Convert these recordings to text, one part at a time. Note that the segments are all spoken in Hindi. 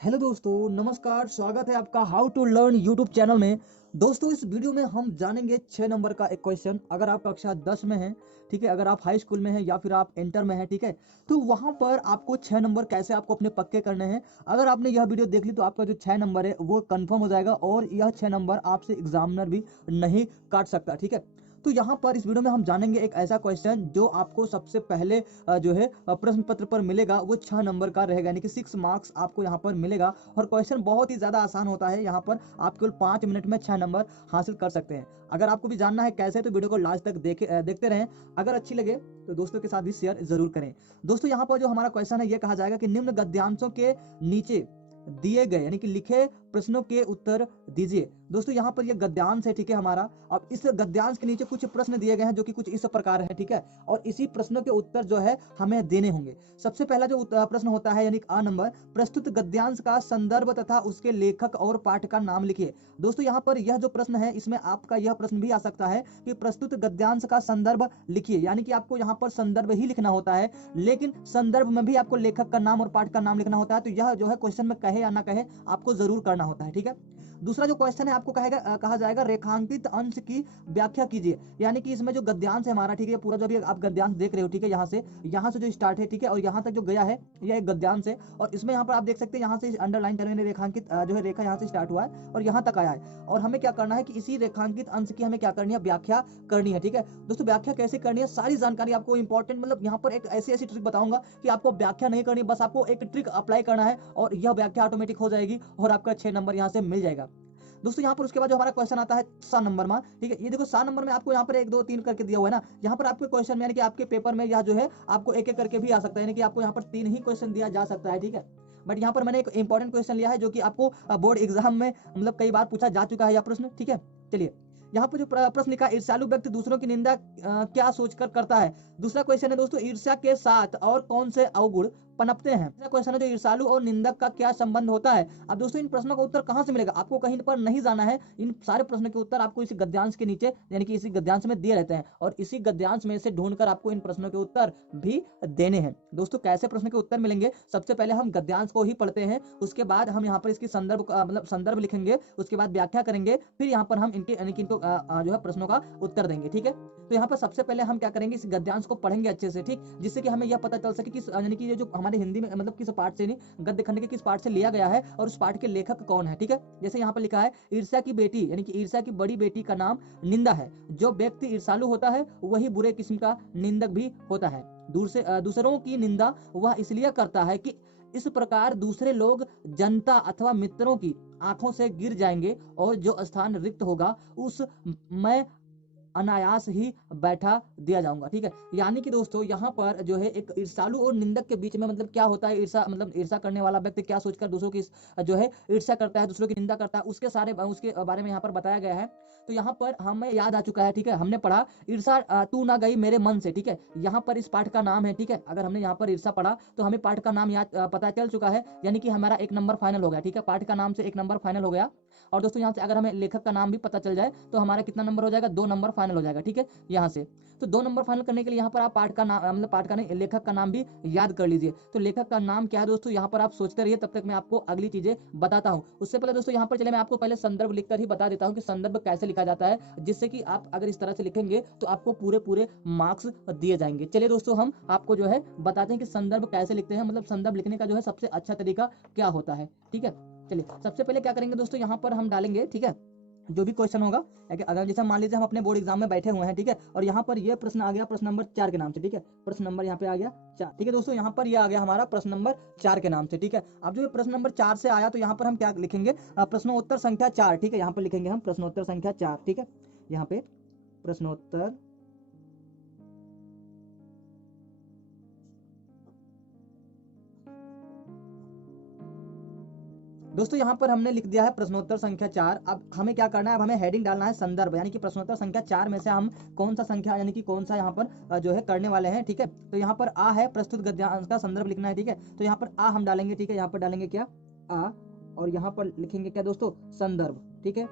हेलो दोस्तों, नमस्कार। स्वागत है आपका how to learn YouTube channel में। दोस्तों, इस वीडियो में हम जानेंगे 6 नंबर का एक क्वेश्चन। अगर आप कक्षा 10 में हैं, ठीक है, अगर आप हाई स्कूल में हैं या फिर आप इंटर में हैं, ठीक है, तो वहां पर आपको 6 नंबर कैसे आपको अपने पक्के करने हैं। अगर आपने यह वीडियो देख ली तो आपका जो 6 नंबर है वो कंफर्म हो जाएगा और यह 6 नंबर आपसे एग्जामिनर भी नहीं काट सकता, ठीक है। तो यहाँ पर इस वीडियो में हम जानेंगे एक ऐसा क्वेश्चन जो आपको सबसे पहले जो है प्रश्न पत्र पर मिलेगा, वो 6 नंबर का रहेगा, यानी कि 6 मार्क्स आपको यहाँ पर मिलेगा। और क्वेश्चन बहुत ही ज्यादा आसान होता है। यहाँ पर आप केवल 5 मिनट में 6 नंबर हासिल कर सकते हैं। अगर आपको भी जानना है कैसे, तो वीडियो को लास्ट तक देखते रहें। अगर अच्छी लगे तो दोस्तों के साथ भी शेयर जरूर करें। दोस्तों, यहाँ पर जो हमारा क्वेश्चन है ये कहा जाएगा कि निम्न गद्यांशों के नीचे दिए गए यानी कि लिखे प्रश्नों के उत्तर दीजिए। दोस्तों, यहाँ पर ये गद्यांश है, ठीक है हमारा। अब इस गद्यांश के नीचे कुछ प्रश्न दिए गए हैं जो कि कुछ इस प्रकार है, ठीक है। और इसी प्रश्नों के उत्तर जो है हमें देने होंगे। सबसे पहला जो प्रश्न होता है यानी कि आ नंबर, प्रस्तुत गद्यांश का संदर्भ तथा उसके लेखक और पाठ का नाम लिखिए। दोस्तों, यहाँ पर यह जो प्रश्न है इसमें आपका यह प्रश्न भी आ सकता है कि प्रस्तुत गद्यांश का संदर्भ लिखिए, यानी कि आपको यहाँ पर संदर्भ ही लिखना होता है, लेकिन संदर्भ में भी आपको लेखक का नाम और पाठ का नाम लिखना होता है। तो यह जो है क्वेश्चन में कहे या ना कहे आपको जरूर करना होता है, ठीक है। दूसरा जो क्वेश्चन है आपको कहा जाएगा रेखांकित अंश की व्याख्या कीजिए, यानी कि इसमें जो गद्यांश है हमारा, ठीक है, पूरा जो भी आप गद्यांश देख रहे हो, ठीक है, यहाँ से जो स्टार्ट है, ठीक है, और यहाँ तक जो गया है यह एक गद्यांश है। और इसमें यहाँ पर आप देख सकते हैं यहाँ से अंडरलाइन करने रेखांकित जो है रेखा यहाँ से स्टार्ट हुआ है और यहाँ तक आया है। और हमें क्या करना है कि इसी रेखांकित अंश की हमें क्या करनी है, व्याख्या करनी है, ठीक है। दोस्तों, व्याख्या कैसे करनी है, सारी जानकारी आपको इंपॉर्टेंट, मतलब यहाँ पर एक ऐसी ऐसी ट्रिक बताऊंगा कि आपको व्याख्या नहीं करनी, बस आपको एक ट्रिक अप्लाई करना है और यह व्याख्या ऑटोमेटिक हो जाएगी और आपका 6 नंबर यहाँ से मिल जाएगा। दोस्तों, यहाँ पर उसके बाद जो हमारा क्वेश्चन आता है 7 नंबर में, ठीक है। ये देखो 7 नंबर में आपको यहाँ पर 1 2 3 करके दिया हुआ है ना। यहाँ पर आपके क्वेश्चन में यानी कि आपके पेपर में यह जो है आपको एक एक करके भी आ सकता है, यानी कि आपको यहाँ पर 3 ही क्वेश्चन दिया जा सकता है, ठीक है। बट यहाँ पर मैंने एक इंपॉर्टेंट क्वेश्चन लिया है जो कि आपको बोर्ड एग्जाम में मतलब कई बार पूछा जा चुका है यह प्रश्न, ठीक है। चलिए, यहाँ पर जो प्रश्न लिखा, ईर्ष्यालु व्यक्ति दूसरों की निंदा क्या सोचकर करता है। दूसरा क्वेश्चन है दोस्तों, ईर्ष्या के साथ और कौन से अवगुण पनपते हैं। तीसरा क्वेश्चन है जो ईर्ष्यालु और निंदक का क्या संबंध होता है। अब दोस्तों, इन प्रश्नों का उत्तर कहां से मिलेगा, आपको कहीं पर नहीं जाना है। इन सारे प्रश्नों के उत्तर आपको इसी गद्यांश के नीचे यानी कि इसी गद्यांश में दिए रहते हैं और इसी गद्यांश में से ढूंढकर आपको इन प्रश्नों के उत्तर भी देने हैं। दोस्तों, कैसे प्रश्न के उत्तर मिलेंगे, सबसे पहले हम गद्यांश को ही पढ़ते हैं, उसके बाद हम यहाँ पर इसकी संदर्भ मतलब संदर्भ लिखेंगे, उसके बाद व्याख्या करेंगे, फिर यहाँ पर हम इनके यानी कि इनको जो है प्रश्नों का उत्तर देंगे, ठीक है। तो यहाँ पर सबसे पहले हम क्या करेंगे, इस गद्यांश को पढ़ेंगे अच्छे से, ठीक, जिससे कि हमें यह पता चल सके कि यानी कि ये जो हमारे हिंदी में मतलब किस पार्ट से नहीं गद्य खंड के किस पार्ट से लिया गया है और उस पार्ट के लेखक कौन है, ठीक है। जैसे यहाँ पर लिखा है, ईर्ष्या की बेटी यानी कि ईर्ष्या की बड़ी बेटी का नाम निंदा है। जो व्यक्ति ईर्ष्यालु होता है वही बुरे किस्म का निंदक भी होता है। दूसरों की निंदा वह इसलिए करता है कि इस प्रकार दूसरे लोग जनता अथवा मित्रों की आंखों से गिर जाएंगे और जो स्थान रिक्त होगा उस मैं अनायास ही बैठा दिया जाऊंगा, ठीक है। यानी कि दोस्तों, यहाँ पर जो है एक ईर्ष्यालु और निंदक के बीच में मतलब क्या होता है, ईर्ष्या मतलब ईर्ष्या करने वाला व्यक्ति क्या सोचकर दूसरों की जो है ईर्ष्या करता है, दूसरों की निंदा करता है, उसके बारे में यहाँ पर बताया गया है। तो यहाँ पर हमें याद आ चुका है, ठीक है, हमने पढ़ा ईर्ष्या तू ना गई मेरे मन से, ठीक है। यहाँ पर इस पाठ का नाम है, ठीक है। अगर हमने यहाँ पर ईर्ष्या पढ़ा तो हमें पाठ का नाम याद पता चल चुका है, यानी कि हमारा 1 नंबर फाइनल हो गया, ठीक है। पाठ का नाम से 1 नंबर फाइनल हो गया। और दोस्तों, यहाँ से अगर हमें लेखक का नाम भी पता चल जाए तो हमारा कितना नंबर हो जाएगा, 2 नंबर फाइनल हो जाएगा, ठीक है। यहाँ से तो 2 नंबर फाइनल करने के लिए यहाँ पर आप पाठ का नाम मतलब पाठ का नहीं लेखक का नाम भी याद कर लीजिए। तो लेखक का नाम क्या है दोस्तों, यहाँ पर आप सोचते रहिए, तब तक मैं आपको अगली चीजें बताता हूँ। उससे पहले दोस्तों, यहाँ पर चले मैं आपको पहले संदर्भ लिखकर ही बता देता हूँ कि संदर्भ कैसे लिखा जाता है, जिससे कि आप अगर इस तरह से लिखेंगे तो आपको पूरे पूरे मार्क्स दिए जाएंगे। चलिए दोस्तों, हम आपको जो है बताते हैं कि संदर्भ कैसे लिखते हैं, मतलब संदर्भ लिखने का जो है सबसे अच्छा तरीका क्या होता है, ठीक है। चलिए, सबसे पहले क्या करेंगे दोस्तों, यहाँ पर हम डालेंगे, ठीक है, जो भी क्वेश्चन होगा। अगर जैसे मान लीजिए हम अपने बोर्ड एग्जाम में बैठे हुए हैं, ठीक है, और यहाँ पर ये प्रश्न आ गया प्रश्न नंबर 4 के नाम से, ठीक है। प्रश्न नंबर यहाँ पे आ गया 4, ठीक है दोस्तों। यहाँ पर ये आ गया हमारा प्रश्न नंबर 4 के नाम से, ठीक है। अब जो ये प्रश्न नंबर 4 से आया तो यहाँ पर हम क्या लिखेंगे, प्रश्नोत्तर संख्या 4, ठीक है। यहाँ पर लिखेंगे हम प्रश्नोत्तर संख्या 4, ठीक है। यहाँ पे प्रश्नोत्तर दोस्तों, यहाँ पर हमने लिख दिया है प्रश्नोत्तर संख्या 4। अब हमें क्या करना है, अब हमें हेडिंग डालना है संदर्भ, यानी कि प्रश्नोत्तर संख्या 4 में से हम कौन सा संख्या यानी कि कौन सा यहाँ पर जो है करने वाले हैं, ठीक है। तो यहाँ पर आ है प्रस्तुत गद्यांश का संदर्भ लिखना है, ठीक है। तो यहाँ पर आ हम डालेंगे, ठीक है। यहाँ पर डालेंगे क्या, आ, और यहाँ पर लिखेंगे क्या दोस्तों, संदर्भ, ठीक है।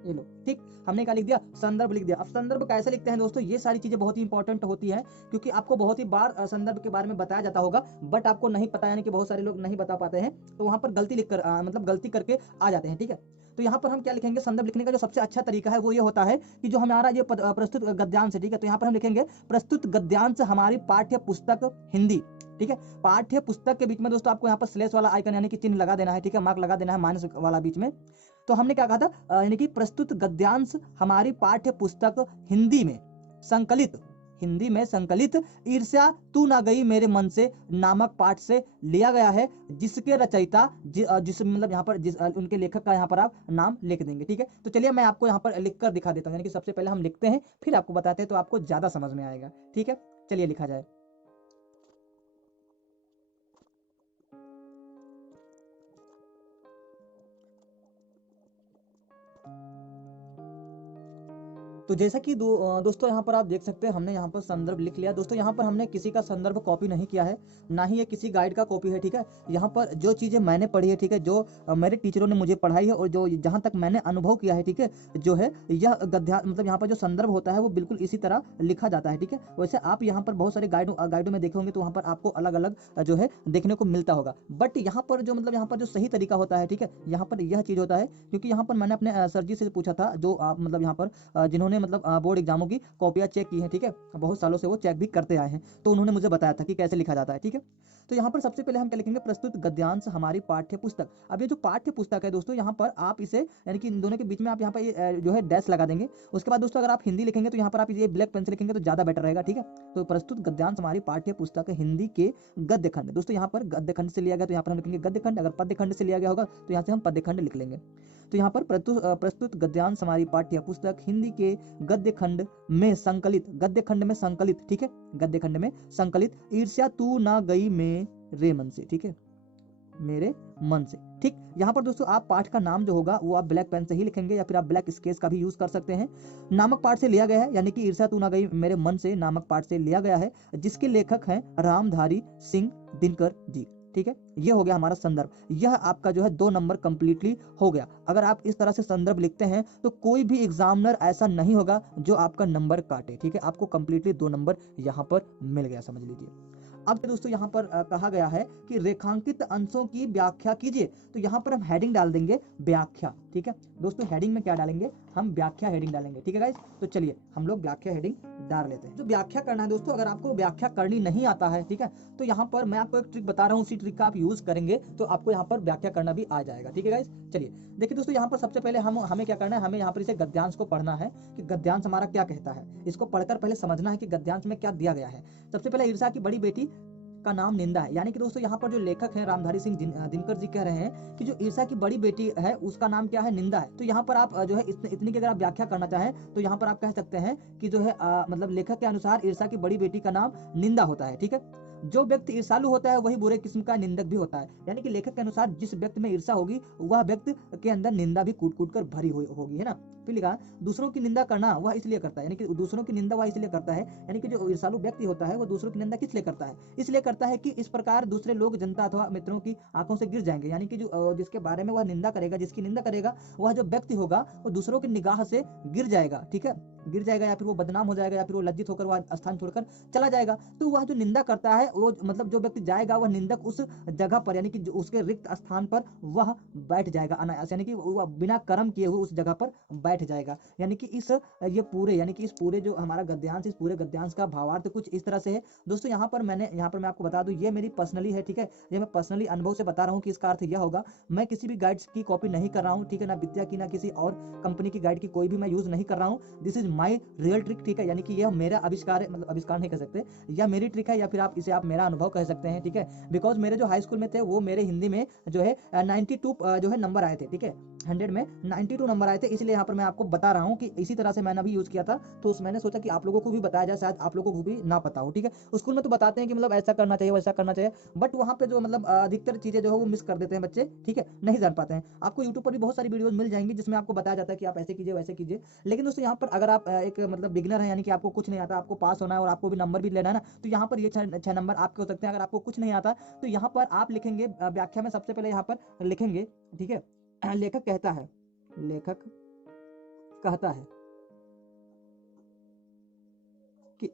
ये लो, ठीक। हमने क्या लिख दिया, संदर्भ लिख दिया। अब संदर्भ कैसे लिखते हैं दोस्तों, ये सारी चीजें बहुत ही इंपॉर्टेंट होती है, क्योंकि आपको बहुत ही बार संदर्भ के बारे में बताया जाता होगा, बट आपको नहीं पता, यानी कि बहुत सारे लोग नहीं बता पाते हैं, तो वहां पर गलती लिख कर मतलब गलती करके आ जाते हैं, ठीक है। तो यहाँ पर हम क्या लिखेंगे, संदर्भ लिखने का जो सबसे अच्छा तरीका है वो ये होता है कि जो हमारा ये प्रस्तुत गद्यांश है, ठीक है, तो यहाँ पर हम लिखेंगे प्रस्तुत गद्यांश हमारी पाठ्य पुस्तक हिंदी, ठीक है। पाठ्य पुस्तक के बीच में दोस्तों आपको यहाँ पर स्लैश वाला आइकन यानी कि चिन्ह लगा देना है, ठीक है, मार्क लगा देना है माइनस वाला बीच में। तो हमने क्या कहा था, यानी कि प्रस्तुत गद्यांश हमारी पाठ्य पुस्तक हिंदी में संकलित, हिंदी में संकलित ईर्ष्या तू ना गई मेरे मन से नामक पाठ से लिया गया है, जिसके रचयिता जिस मतलब यहाँ पर उनके लेखक का यहाँ पर आप नाम लिख देंगे, ठीक है। तो चलिए मैं आपको यहाँ पर लिख कर दिखा देता हूँ, यानी कि सबसे पहले हम लिखते हैं फिर आपको बताते हैं, तो आपको ज्यादा समझ में आएगा, ठीक है। चलिए लिखा जाए। तो जैसा कि दोस्तों यहाँ पर आप देख सकते हैं, हमने यहाँ पर संदर्भ लिख लिया। दोस्तों यहाँ पर हमने किसी का संदर्भ कॉपी नहीं किया है, ना ही ये किसी गाइड का कॉपी है, ठीक है। यहाँ पर जो चीज़ें मैंने पढ़ी है, ठीक है, जो मेरे टीचरों ने मुझे पढ़ाई है और जो जहाँ तक मैंने अनुभव किया है, ठीक है, जो है यह गद्य मतलब यहाँ पर जो संदर्भ होता है वो बिल्कुल इसी तरह लिखा जाता है, ठीक है। वैसे आप यहाँ पर बहुत सारे गाइडों में देखे होंगे, तो वहाँ पर आपको अलग अलग जो है देखने को मिलता होगा, बट यहाँ पर जो मतलब यहाँ पर जो सही तरीका होता है, ठीक है, यहाँ पर यह चीज़ होता है, क्योंकि यहाँ पर मैंने अपने सर जी से पूछा था, जो आप मतलब यहाँ पर जिन्होंने मतलब बोर्ड एग्जामों की कॉपियां चेक की हैं, ठीक है, बहुत सालों से वो चेक भी करते आए हैं, तो उन्होंने मुझे बताया था कि कैसे लिखा जाता है, ठीक है। तो यहाँ पर सबसे पहले हम क्या लिखेंगे, प्रस्तुत गद्यांश हमारी पाठ्य पुस्तक। अब ये जो पाठ्य पुस्तक है दोस्तों, यहाँ पर आप इसे यानी कि इन दोनों के बीच में आप यहाँ पर जो है डैश लगा देंगे। उसके बाद दोस्तों अगर आप हिंदी लिखेंगे तो यहाँ पर आप ये ब्लैक पेन से लिखेंगे तो ज्यादा बेटर रहेगा, ठीक है। तो प्रस्तुत गद्यांश हमारी पाठ्य पुस्तक है हिंदी के गद्य खंड। दोस्तों यहाँ पर गद्य खंड से लिया गया तो यहाँ पर हम लिखेंगे गद्य खंड, अगर पद्य खंड से लिया गया होगा तो यहाँ से हम पद्य खंड लिख लेंगे। तो यहाँ पर प्रस्तुत गद्यांश हमारी पाठ्य पुस्तक हिंदी के गद्य खंड में संकलित, गद्य खंड में संकलित, ठीक है, गद्य खंड में संकलित ईर्ष्या तू ना गई मेरे मन से, ठीक है, मेरे मन से, ठीक। यहाँ पर दोस्तों आप पाठ का नाम जो होगा वो आप ब्लैक पेन से ही लिखेंगे, या फिर आप ब्लैक स्केच का भी यूज कर सकते हैं। नामक पाठ से लिया गया है, यानी कि ईर्ष्या तू ना गई मेरे मन से नामक पाठ से लिया गया है, जिसके लेखक हैं रामधारी सिंह दिनकर जी, ठीक है। ये हो गया हमारा संदर्भ, यह आपका जो है 2 नंबर कंप्लीटली हो गया। अगर आप इस तरह से संदर्भ लिखते हैं तो कोई भी एग्जामिनर ऐसा नहीं होगा जो आपका नंबर काटे, ठीक है, आपको कंप्लीटली 2 नंबर यहाँ पर मिल गया, समझ लीजिए। अब दोस्तों यहाँ पर कहा गया है कि रेखांकित अंशों की व्याख्या कीजिए, तो यहाँ पर हम हेडिंग डाल देंगे व्याख्या, ठीक है। दोस्तों हेडिंग में क्या डालेंगे, हम व्याख्या हेडिंग डालेंगे, ठीक है गाइस। तो चलिए हम लोग व्याख्या हेडिंग डाल लेते हैं। जो व्याख्या करना है दोस्तों, अगर आपको व्याख्या करनी नहीं आता है, ठीक है, तो यहाँ पर मैं आपको एक ट्रिक बता रहा हूँ, उसी ट्रिक का आप यूज करेंगे तो आपको यहाँ पर व्याख्या करना भी आ जाएगा, ठीक है गाइस। चलिए देखिए दोस्तों, यहाँ पर सबसे पहले हमें क्या करना है, हमें यहाँ पर इसे गद्यांश को पढ़ना है कि गद्यांश हमारा क्या कहता है। इसको पढ़कर पहले समझना है कि गद्यांश में क्या दिया गया है। सबसे पहले ईर्ष्या की बड़ी बेटी का नाम निंदा है, यानी कि दोस्तों यहाँ पर जो लेखक हैं रामधारी सिंह दिनकर जी कह रहे हैं कि जो ईर्ष्या की बड़ी बेटी है उसका नाम क्या है, निंदा है। तो यहाँ पर आप जो है इतनी की अगर आप व्याख्या करना चाहें तो यहाँ पर आप कह सकते हैं कि जो है मतलब लेखक के अनुसार ईर्ष्या की बड़ी बेटी का नाम निंदा होता है, ठीक है। जो व्यक्ति ईर्ष्यालु होता है वही बुरे किस्म का निंदक भी होता है, यानी कि लेखक के अनुसार जिस व्यक्ति में ईर्ष्या होगी वह व्यक्ति के अंदर निंदा भी कूट कूट कर भरी होगी, है ना। फिर लिखा दूसरों की निंदा करना वह इसलिए करता है, यानी कि दूसरों की निंदा वह इसलिए करता है, यानी कि जो ईर्ष्यालु व्यक्ति होता है वो दूसरों की निंदा किस लिए करता है, इसलिए करता है कि इस प्रकार दूसरे लोग जनता अथवा मित्रों की आंखों से गिर जाएंगे, यानी कि जो जिसके बारे में वह निंदा करेगा, जिसकी निंदा करेगा वह जो व्यक्ति होगा वो दूसरों की निगाह से गिर जाएगा, ठीक है, गिर जाएगा, या फिर वो बदनाम हो जाएगा, या फिर वो लज्जित होकर वह स्थान छोड़कर चला जाएगा। तो वह जो निंदा करता है वो मतलब जो व्यक्ति जाएगा वह निंदक उस जगह पर, यानी कि उसके रिक्त स्थान पर वह बैठ जाएगा अनायास, यानी कि वह बिना कर्म किए हुए उस जगह पर बैठ जाएगा। यानी कि इस पूरे जो हमारा गद्यांश, इस पूरे गद्यांश का भावार्थ कुछ इस तरह से है दोस्तों। यहाँ पर मैं आपको बता दूं, ये मेरी पर्सनली है, ठीक है, ये मैं पर्सनली अनुभव से बता रहा हूँ कि इसका अर्थ यह होगा। मैं किसी भी गाइड्स की कॉपी नहीं कर रहा हूँ, ठीक है, ना विद्या की ना किसी और कंपनी की गाइड की कोई भी मैं यूज नहीं कर रहा हूँ। This is my real trick, ठीक है, यानी कि यह मेरा आविष्कार है, मतलब आविष्कार नहीं कह सकते, या मेरी ट्रिक है, या फिर आप इसे मेरा अनुभव कह सकते हैं, ठीक है। बिकॉज मेरे जो हाई स्कूल में थे वो मेरे हिंदी में जो है 92 जो है नंबर आए थे, ठीक है, 100 में 92 नंबर आए थे, इसलिए यहाँ पर मैं आपको बता रहा हूँ कि इसी तरह से मैंने भी यूज किया था। तो मैंने सोचा कि आप लोगों को भी बताया जाए, शायद आप लोगों को भी ना पता हो, ठीक है। स्कूल में तो बताते हैं कि मतलब ऐसा करना चाहिए वैसा करना चाहिए, बट वहाँ पे जो मतलब अधिकतर चीजें जो है वो मिस कर देते हैं बच्चे, ठीक है, नहीं जान पाते हैं। आपको यूट्यूब पर भी बहुत सारी वीडियोज मिल जाएंगी जिसमें आपको बताया जाता है कि आप ऐसे कीजिए वैसे कीजिए। लेकिन दोस्तों यहाँ पर अगर आप एक मतलब बिगिनर है, यानी कि आपको कुछ नहीं आता, आपको पास होना है और आपको भी नंबर भी लेना है ना, तो यहाँ पर ये 6 नंबर आपके हो सकते हैं। अगर आपको कुछ नहीं आता तो यहाँ पर आप लिखेंगे व्याख्या में सबसे पहले यहाँ पर लिखेंगे, ठीक है, लेखक कहता है, लेखक कहता है कि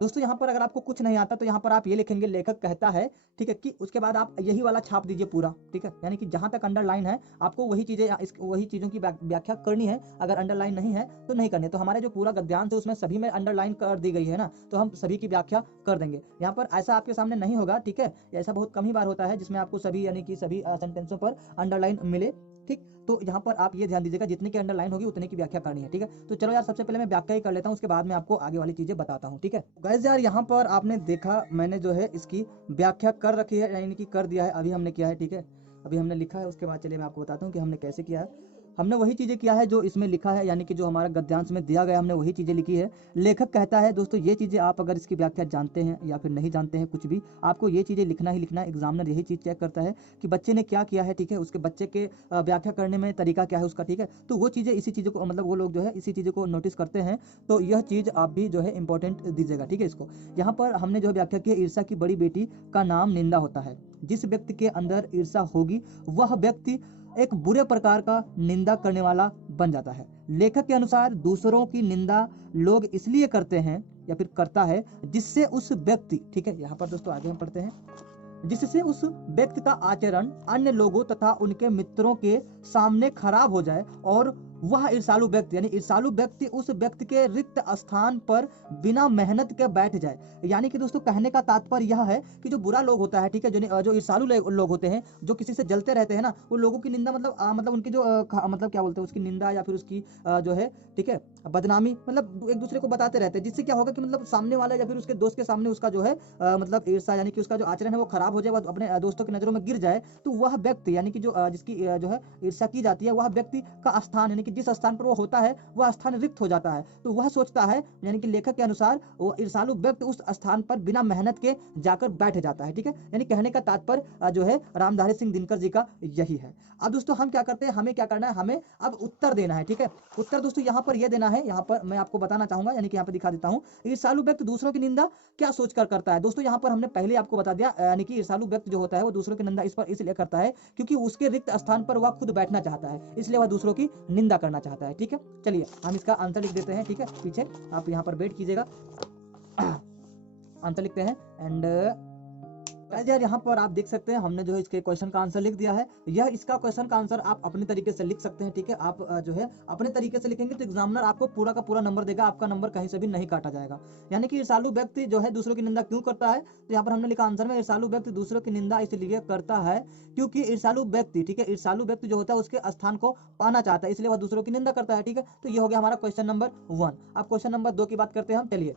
दोस्तों यहाँ पर अगर आपको कुछ नहीं आता तो यहाँ पर आप ये लिखेंगे लेखक कहता है, ठीक है, कि उसके बाद आप यही वाला छाप दीजिए पूरा, ठीक है, यानी कि जहाँ तक अंडरलाइन है आपको वही चीज़ों की व्याख्या करनी है। अगर अंडरलाइन नहीं है तो नहीं करनी है। तो हमारे जो पूरा गद्यांश है उसमें सभी में अंडरलाइन कर दी गई है ना, तो हम सभी की व्याख्या कर देंगे। यहाँ पर ऐसा आपके सामने नहीं होगा, ठीक है, ऐसा बहुत कम ही बार होता है जिसमें आपको सभी यानी कि सभी सेंटेंसों पर अंडरलाइन मिले, ठीक। तो यहाँ पर आप ये ध्यान दीजिएगा जितने की अंडरलाइन होगी उतने की व्याख्या करनी है, ठीक है। तो चलो यार सबसे पहले मैं व्याख्या ही कर लेता हूँ, उसके बाद में आपको आगे वाली चीजें बताता हूँ, ठीक है। गाइस यार यहाँ पर आपने देखा मैंने जो है इसकी व्याख्या कर रखी है, यानी कि कर दिया है, अभी हमने किया है, ठीक है, अभी हमने लिखा है। उसके बाद चलिए मैं आपको बताता हूँ कि हमने कैसे किया है। हमने वही चीज़ें किया है जो इसमें लिखा है, यानी कि जो हमारा गद्यांश में दिया गया हमने वही चीज़ें लिखी है। लेखक कहता है दोस्तों, ये चीज़ें आप अगर इसकी व्याख्या जानते हैं या फिर नहीं जानते हैं, कुछ भी आपको ये चीज़ें लिखना ही लिखना है। एग्जामिनर यही चीज़ चेक करता है कि बच्चे ने क्या किया है, ठीक है, उसके बच्चे के व्याख्या करने में तरीका क्या है उसका, ठीक है। तो वो चीज़ें इसी चीज़ों को मतलब वो लोग जो है इसी चीज़ों को नोटिस करते हैं। तो यह चीज़ आप भी जो है इंपॉर्टेंट दीजिएगा, ठीक है। इसको यहाँ पर हमने जो व्याख्या की, ईर्ष्या की बड़ी बेटी का नाम निंदा होता है। जिस व्यक्ति के अंदर ईर्ष्या होगी वह व्यक्ति एक बुरे प्रकार का निंदा करने वाला बन जाता है। लेखक के अनुसार दूसरों की निंदा लोग इसलिए करते हैं या फिर करता है जिससे उस व्यक्ति, ठीक है, यहाँ पर दोस्तों आगे हम पढ़ते हैं, जिससे उस व्यक्ति का आचरण अन्य लोगों तथा उनके मित्रों के सामने खराब हो जाए और वह ईर्ष्यालु व्यक्ति यानी ईर्ष्यालु व्यक्ति उस व्यक्ति के रिक्त स्थान पर बिना मेहनत के बैठ जाए। यानी कि दोस्तों कहने का तात्पर्य यह है कि जो बुरा लोग होता है, ठीक है, जो ईर्ष्यालु लोग होते हैं, जो किसी से जलते रहते हैं ना, वो लोगों की निंदा मतलब उनकी जो मतलब क्या बोलते हैं उसकी निंदा या फिर उसकी जो है, ठीक है, बदनामी मतलब एक दूसरे को बताते रहते हैं, जिससे क्या होगा कि मतलब सामने वाला या फिर उसके दोस्त के सामने उसका जो है मतलब ईर्ष्या यानी कि उसका जो आचरण है वो खराब हो जाए, वह अपने दोस्तों की नजरों में गिर जाए। तो वह व्यक्ति यानी कि जो जिसकी जो है ईर्ष्या की जाती है, वह व्यक्ति का स्थान यानी कि जिस स्थान पर वो होता है वह स्थान रिक्त हो जाता है। तो वह सोचता है, यानी कि लेखक के अनुसार वो ईर्ष्यालु व्यक्ति उस स्थान पर बिना मेहनत के जाकर बैठ जाता है, ठीक है। यानी कहने का तात्पर्य जो है रामधारी सिंह दिनकर जी का यही है। अब दोस्तों हम क्या करते हैं, हमें क्या करना है, हमें अब उत्तर देना है, ठीक है। उत्तर दोस्तों यहाँ पर यह देना है, यहाँ पर मैं आपको बताना चाहूंगा, यानी कि यहाँ पर दिखा देता हूँ। ईर्ष्यालु व्यक्ति दूसरों की निंदा क्या सोचकर करता है। दोस्तों यहाँ पर हमने पहले आपको बता दिया, यानी कि ईर्ष्यालु व्यक्ति जो होता है वो दूसरों की निंदा इस पर इसलिए करता है क्योंकि उसके रिक्त स्थान पर वह खुद बैठना चाहता है, इसलिए वह दूसरों की निंदा करना चाहता है, ठीक है। चलिए हम इसका आंसर लिख देते हैं, ठीक है, पीछे आप यहाँ पर वेट कीजिएगा, आंसर लिखते हैं। एंड यार यहाँ पर आप देख सकते हैं हमने जो है इसके क्वेश्चन का आंसर लिख दिया है। यह इसका क्वेश्चन का आंसर आप अपने तरीके से लिख सकते हैं, ठीक है। आप जो है अपने तरीके से लिखेंगे तो एग्जामिनर आपको पूरा का पूरा नंबर देगा, आपका नंबर कहीं से भी नहीं काटा जाएगा। यानी कि ईर्ष्यालु व्यक्ति जो है दूसरों की निंदा क्यों करता है, तो यहाँ पर हमने लिखा आंसर में, ईर्ष्यालु व्यक्ति दूसरों की निंदा इसलिए करता है क्योंकि ईर्ष्यालु व्यक्ति, ठीक है, ईर्ष्यालु व्यक्ति जो होता है उसके स्थान को पाना चाहता है, इसलिए वह दूसरों की निंदा करता है, ठीक है। तो ये हो गया हमारा क्वेश्चन नंबर 1। अब क्वेश्चन नंबर 2 की बात करते हैं हम, चलिए।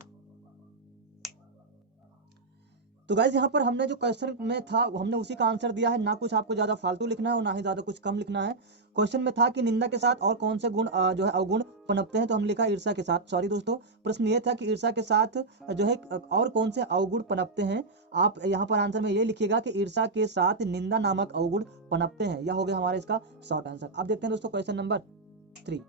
तो गाइज यहाँ पर हमने जो क्वेश्चन में था हमने उसी का आंसर दिया है, ना कुछ आपको ज्यादा फालतू लिखना है और ना ही ज्यादा कुछ कम लिखना है। क्वेश्चन में था कि निंदा के साथ और कौन से गुण जो है अवगुण पनपते हैं, तो हम लिखा ईर्ष्या के साथ। सॉरी दोस्तों, प्रश्न ये था कि ईर्ष्या के साथ जो है और कौन से अवगुण पनपते हैं। आप यहाँ पर आंसर में ये लिखिएगा कि ईर्ष्या के साथ निंदा नामक अवगुण पनपते हैं। यह हो गया हमारा इसका शॉर्ट आंसर। अब देखते हैं दोस्तों क्वेश्चन नंबर 3।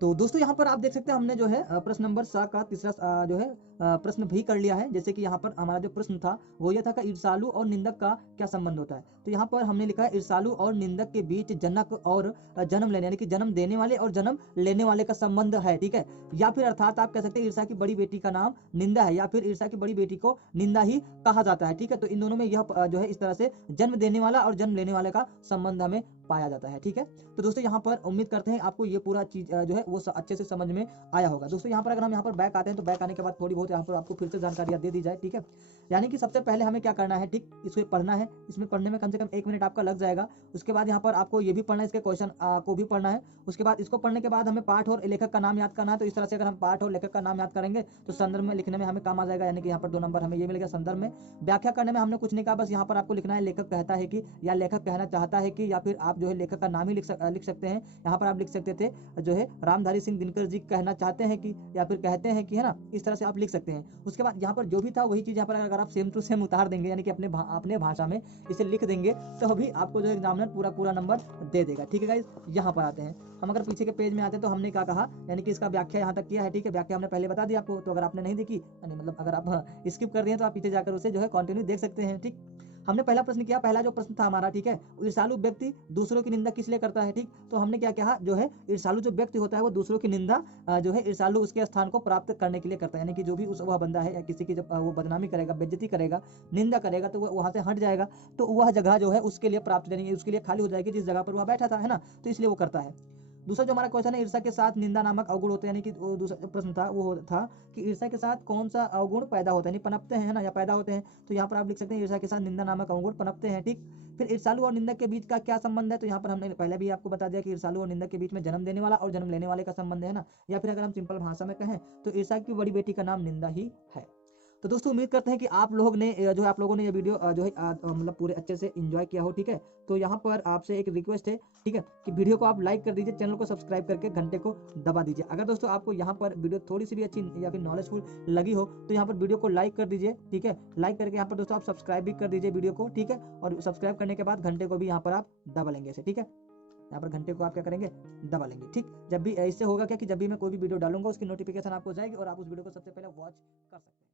तो दोस्तों यहाँ पर आप देख सकते हैं हमने जो है प्रश्न नंबर 7 का तीसरा जो है प्रश्न भी कर लिया है। जैसे कि यहाँ पर हमारा जो प्रश्न था वो ये था कि ईर्ष्यालु और निंदक का क्या संबंध होता है। तो यहाँ पर हमने लिखा है ईर्ष्यालु और निंदक के बीच जनक और जन्म लेने यानी कि जन्म देने वाले और जन्म लेने वाले का संबंध है, ठीक है। या फिर अर्थात आप कह सकते हैं ईर्ष्या की बड़ी बेटी का नाम निंदा है, या फिर ईर्ष्या की बड़ी बेटी को निंदा ही कहा जाता है, ठीक है। तो इन दोनों में यह जो है इस तरह से जन्म देने वाला और जन्म लेने वाले का संबंध हमें पाया जाता है, ठीक है। तो दोस्तों यहाँ पर उम्मीद करते हैं आपको ये पूरा चीज जो है वो अच्छे से समझ में आया होगा। दोस्तों यहाँ पर अगर हम यहाँ पर बैक आते हैं तो बैक आने के बाद थोड़ी बहुत यहाँ पर आपको फिर से जानकारियाँ दे दी जाए, ठीक है। यानी कि सबसे पहले हमें क्या करना है, ठीक, इसको पढ़ना है। इसमें पढ़ने में कम से कम 1 मिनट आपका लग जाएगा। उसके बाद यहाँ पर आपको ये भी पढ़ना है, इसके क्वेश्चन को भी पढ़ना है। उसके बाद इसको पढ़ने के बाद हमें पाठ और लेखक का नाम याद करना है। तो इस तरह से अगर हम पाठ और लेखक का नाम याद करेंगे तो संदर्भ में लिखने में हमें काम आ जाएगा, यानी कि यहाँ पर 2 नंबर हमें ये मिलेगा संदर्भ में। व्याख्या करने में हमने कुछ नहीं कहा, बस यहाँ पर आपको लिखना है लेखक कहता है कि, या लेखक कहना चाहता है कि, या फिर आप जो है लेखक का नाम ही लिख सकते हैं। यहाँ पर आप लिख सकते थे जो है रामधारी सिंह दिनकर जी कहना चाहते हैं कि, या फिर कहते हैं कि, है ना, इस तरह से आप लिख सकते हैं। उसके बाद यहाँ पर जो भी था वही चीज़ यहाँ पर अगर आप सेम टू सेम उतार देंगे, यानी कि अपने भाषा में इसे लिख देंगे, तो अभी आपको जो एग्जामिनर पूरा नंबर दे देगा, ठीक है गाइस। यहाँ पर आते हैं हम, अगर पीछे के पेज में आते हैं तो हमने क्या कहा, यानी कि इसका व्याख्या यहाँ तक किया है, ठीक है। व्याख्या हमने पहले बता दी आपको, तो अगर आपने नहीं देखी यानी मतलब अगर आप स्किप कर रहे हैं तो आप पीछे जाकर उसे जो है कंटिन्यू देख सकते हैं, ठीक। हमने पहला प्रश्न किया, पहला जो प्रश्न था हमारा, ठीक है, ईर्ष्यालु व्यक्ति दूसरों की निंदा किस लिए करता है, ठीक। तो हमने क्या कहा, जो है ईर्ष्यालु जो व्यक्ति होता है वो दूसरों की निंदा जो है ईर्ष्यालु उसके स्थान को प्राप्त करने के लिए करता है, यानी कि जो भी उस वह बंदा है या किसी की जब वो बदनामी करेगा, बेइज्जती करेगा, निंदा करेगा, तो वो वहां से हट जाएगा, तो वह जगह जो है उसके लिए प्राप्त, यानी उसके लिए खाली हो जाएगी जिस जगह पर वह बैठा था, है ना, तो इसलिए वो करता है। दूसरा जो हमारा क्वेश्चन है, ईर्ष्या के साथ निंदा नामक अवगुण होते हैं, यानी कि वो दूसरा जो प्रश्न था वो था कि ईर्ष्या के साथ कौन सा अवगुण पैदा होता है, यानी पनपते हैं, है ना, या पैदा होते हैं। तो यहाँ पर आप लिख सकते हैं ईर्ष्या के साथ निंदा नामक अवगुण पनपते हैं, ठीक। फिर ईर्ष्यालु और निंदक के बीच का क्या संबंध है, तो यहाँ पर हमने पहले भी आपको बता दिया कि ईर्ष्यालु और निंदक के बीच में जन्म देने वाला और जन्म लेने वाले का संबंध है ना, या फिर अगर हम सिंपल भाषा में कहें तो ईर्ष्या की बड़ी बेटी का नाम निंदा ही है। तो दोस्तों उम्मीद करते हैं कि आप लोग ने जो है आप लोगों ने ये वीडियो जो है मतलब पूरे अच्छे से एंजॉय किया हो, ठीक है। तो यहाँ पर आपसे एक रिक्वेस्ट है, ठीक है, कि वीडियो को आप लाइक कर दीजिए, चैनल को सब्सक्राइब करके घंटे को दबा दीजिए। अगर दोस्तों आपको यहाँ पर वीडियो थोड़ी सी भी अच्छी या फिर नॉलेजफुल लगी हो तो यहाँ पर वीडियो को लाइक कर दीजिए, ठीक है। लाइक करके यहाँ पर दोस्तों आप सब्सक्राइब भी कर दीजिए वीडियो को, ठीक है। और सब्सक्राइब करने के बाद घंटे को भी यहाँ पर आप दबा लेंगे इसे, ठीक है। यहाँ पर घंटे को आप क्या करेंगे, दबा लेंगे, ठीक। जब भी इससे होगा क्या कि जब भी मैं कोई भी वीडियो डालूंगा उसकी नोटिफिकेशन आपको जाएगी और आप उस वीडियो को सबसे पहले वॉच कर सकते हैं।